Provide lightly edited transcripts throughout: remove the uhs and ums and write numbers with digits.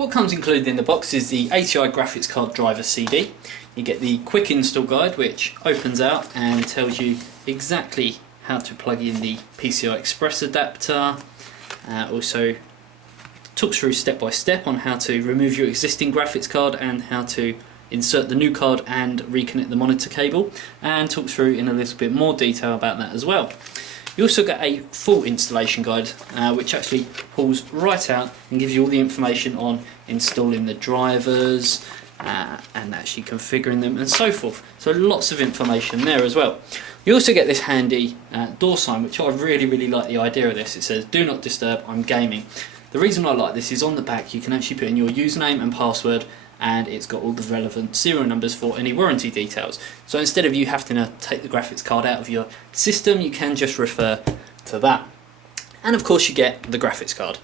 What comes included in the box is the ATI graphics card driver CD. You get the quick install guide, which opens out and tells you exactly how to plug in the PCI Express adapter. Also talks through step by step on how to remove your existing graphics card and how to insert the new card and reconnect the monitor cable, and talks through in a little bit more detail about that as well. You also get a full installation guide which actually pulls right out and gives you all the information on installing the drivers and actually configuring them and so forth. So lots of information there as well. You also get this handy door sign, which I really like the idea of this. It says, "Do not disturb, I'm gaming." The reason I like this is on the back you can actually put in your username and password, and it's got all the relevant serial numbers for any warranty details. So instead of you having to take the graphics card out of your system, you can just refer to that. And of course you get the graphics card.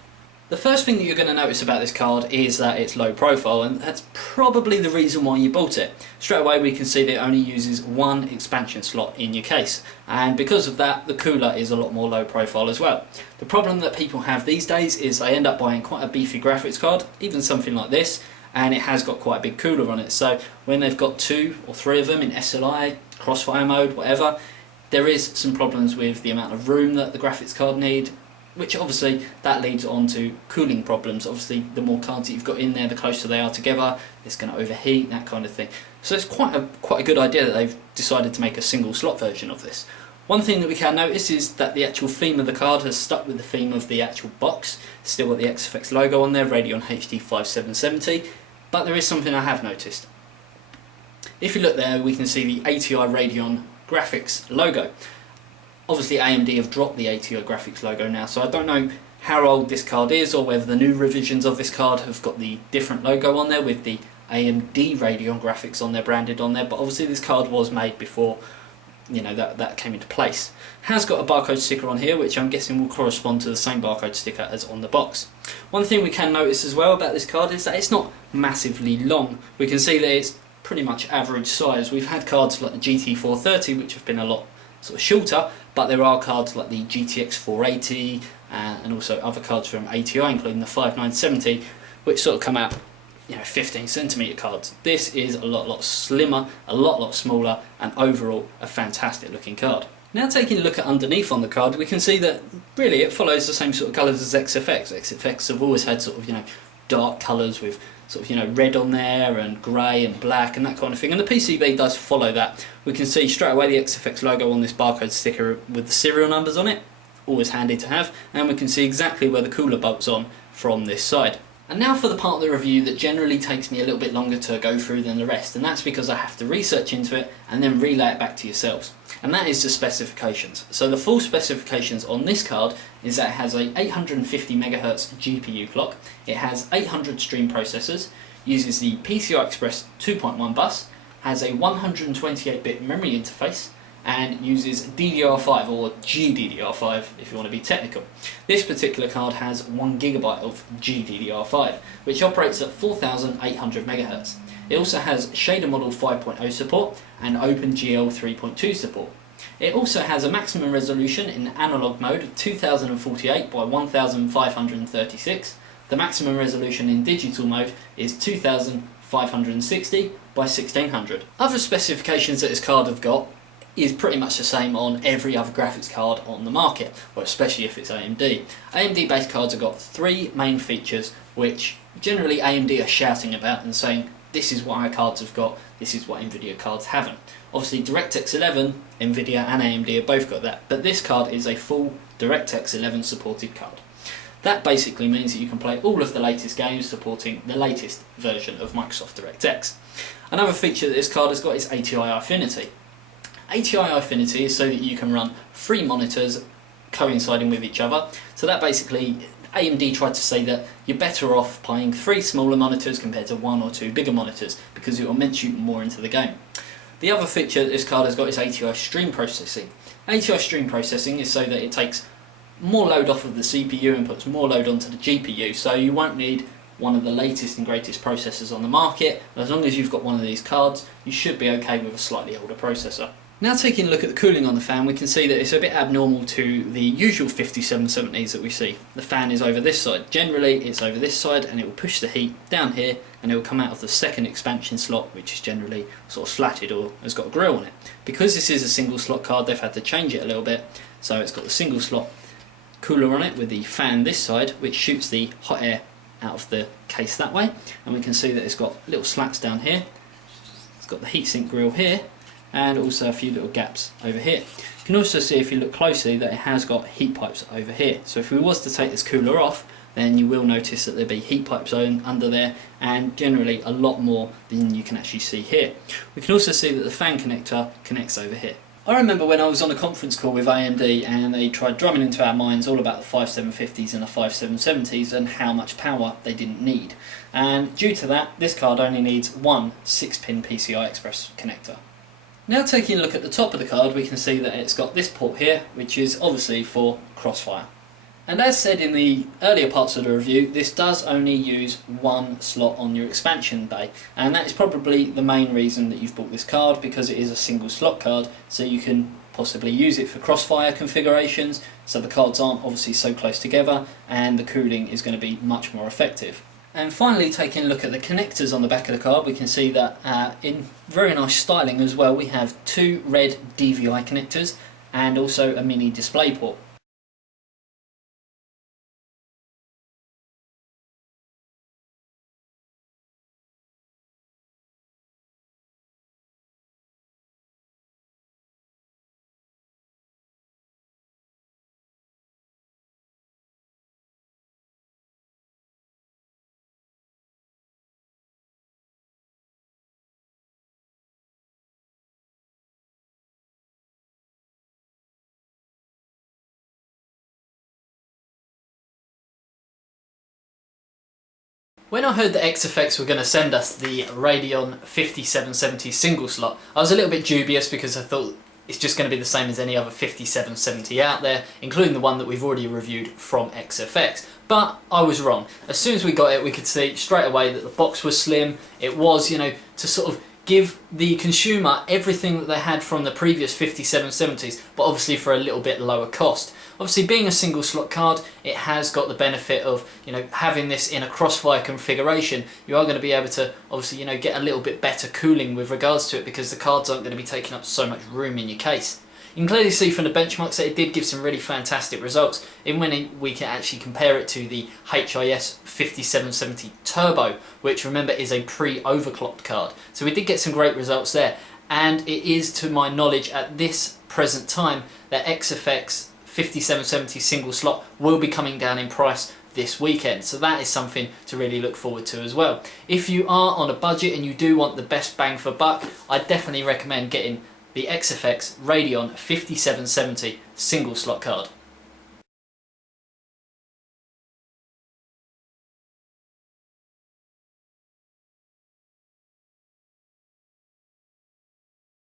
The first thing that you're going to notice about this card is that it's low profile, and that's probably the reason why you bought it. Straight away we can see that it only uses one expansion slot in your case, and because of that the cooler is a lot more low profile as well. The problem that people have these days is they end up buying quite a beefy graphics card, even something like this, and it has got quite a big cooler on it. So when they've got 2 or 3 of them in SLI, CrossFire mode, whatever, there is some problems with the amount of room that the graphics card need, which obviously that leads on to cooling problems. Obviously the more cards that you've got in there, the closer they are together, it's going to overheat, that kind of thing. So it's quite a good idea that they've decided to make a single slot version of this. One thing that we can notice is that the actual theme of the card has stuck with the theme of the actual box. It's still got the XFX logo on there, Radeon HD 5770, but there is something I have noticed. If you look there, we can see the ATI Radeon graphics logo. Obviously AMD have dropped the ATI graphics logo now, so I don't know how old this card is or whether the new revisions of this card have got the different logo on there with the AMD Radeon graphics on there, branded on there, but obviously this card was made before, you know, that came into place. Has got a barcode sticker on here, which I'm guessing will correspond to the same barcode sticker as on the box. One thing we can notice as well about this card is that it's not massively long. We can see that it's pretty much average size. We've had cards like the GT430 which have been a lot sort of shorter, but there are cards like the GTX 480 and also other cards from ATI, including the 5970, which sort of come out, you know, 15cm cards. This is a lot slimmer, a lot smaller, and overall a fantastic looking card. Now taking a look at underneath on the card, we can see that really it follows the same sort of colours as XFX. XFX have always had sort of, you know, dark colours with sort of, you know, red on there and grey and black and that kind of thing, and the PCB does follow that. We can see straight away the XFX logo on this barcode sticker with the serial numbers on it, always handy to have, and we can see exactly where the cooler bolt's on from this side. And now for the part of the review that generally takes me a little bit longer to go through than the rest, and that's because I have to research into it and then relay it back to yourselves. And that is the specifications. So the full specifications on this card is that it has a 850MHz GPU clock, it has 800 stream processors, uses the PCI Express 2.1 bus, has a 128-bit memory interface, and uses DDR5 or GDDR5 if you want to be technical. This particular card has 1GB of GDDR5, which operates at 4800MHz. It also has Shader Model 5.0 support and OpenGL 3.2 support. It also has a maximum resolution in analog mode of 2048 by 1536. The maximum resolution in digital mode is 2560 by 1600. Other specifications that this card have got is pretty much the same on every other graphics card on the market, or especially if it's AMD. AMD based cards have got 3 main features which generally AMD are shouting about and saying this is what our cards have got, this is what Nvidia cards haven't. Obviously DirectX 11, Nvidia and AMD have both got that, but this card is a full DirectX 11 supported card. That basically means that you can play all of the latest games supporting the latest version of Microsoft DirectX. Another feature that this card has got is ATI Eyefinity. ATI Eyefinity is so that you can run 3 monitors coinciding with each other. So that basically, AMD tried to say that you're better off buying 3 smaller monitors compared to 1 or 2 bigger monitors because it will meant you more into the game. The other feature that this card has got is ATI Stream Processing. ATI Stream Processing is so that it takes more load off of the CPU and puts more load onto the GPU, so you won't need one of the latest and greatest processors on the market. As long as you've got one of these cards, you should be okay with a slightly older processor. Now taking a look at the cooling on the fan, we can see that it's a bit abnormal to the usual 5770s that we see. The fan is over this side. Generally it's over this side and it will push the heat down here and it will come out of the second expansion slot, which is generally sort of slatted or has got a grill on it. Because this is a single slot card, they've had to change it a little bit, so it's got the single slot cooler on it with the fan this side, which shoots the hot air out of the case that way, and we can see that it's got little slats down here. It's got the heatsink grill here and also a few little gaps over here. You can also see, if you look closely, that it has got heat pipes over here. So if we was to take this cooler off, then you will notice that there'll be heat pipes under there, and generally a lot more than you can actually see here. We can also see that the fan connector connects over here. I remember when I was on a conference call with AMD and they tried drumming into our minds all about the 5750s and the 5770s and how much power they didn't need. And due to that, this card only needs one 6-pin PCI Express connector. Now taking a look at the top of the card, we can see that it's got this port here, which is obviously for CrossFire. And as said in the earlier parts of the review, this does only use one slot on your expansion bay, and that is probably the main reason that you've bought this card, because it is a single slot card, so you can possibly use it for CrossFire configurations, so the cards aren't obviously so close together and the cooling is going to be much more effective. And finally, taking a look at the connectors on the back of the card, we can see that in very nice styling as well, we have two red DVI connectors and also a mini display port. When I heard that XFX were going to send us the Radeon 5770 single slot, I was a little bit dubious because I thought it's just going to be the same as any other 5770 out there, including the one that we've already reviewed from XFX. But I was wrong. As soon as we got it, we could see straight away that the box was slim. It was, you know, to sort of give the consumer everything that they had from the previous 5770s, but obviously for a little bit lower cost. Obviously, being a single slot card, it has got the benefit of, you know, having this in a CrossFire configuration. You are going to be able to obviously, you know, get a little bit better cooling with regards to it, because the cards aren't going to be taking up so much room in your case. You can clearly see from the benchmarks that it did give some really fantastic results, even when we can actually compare it to the HIS 5770 Turbo, which, remember, is a pre-overclocked card. So we did get some great results there, and it is, to my knowledge at this present time, that XFX 5770 single slot will be coming down in price this weekend, so that is something to really look forward to as well. If you are on a budget and you do want the best bang for buck, I definitely recommend getting the XFX Radeon 5770 single slot card.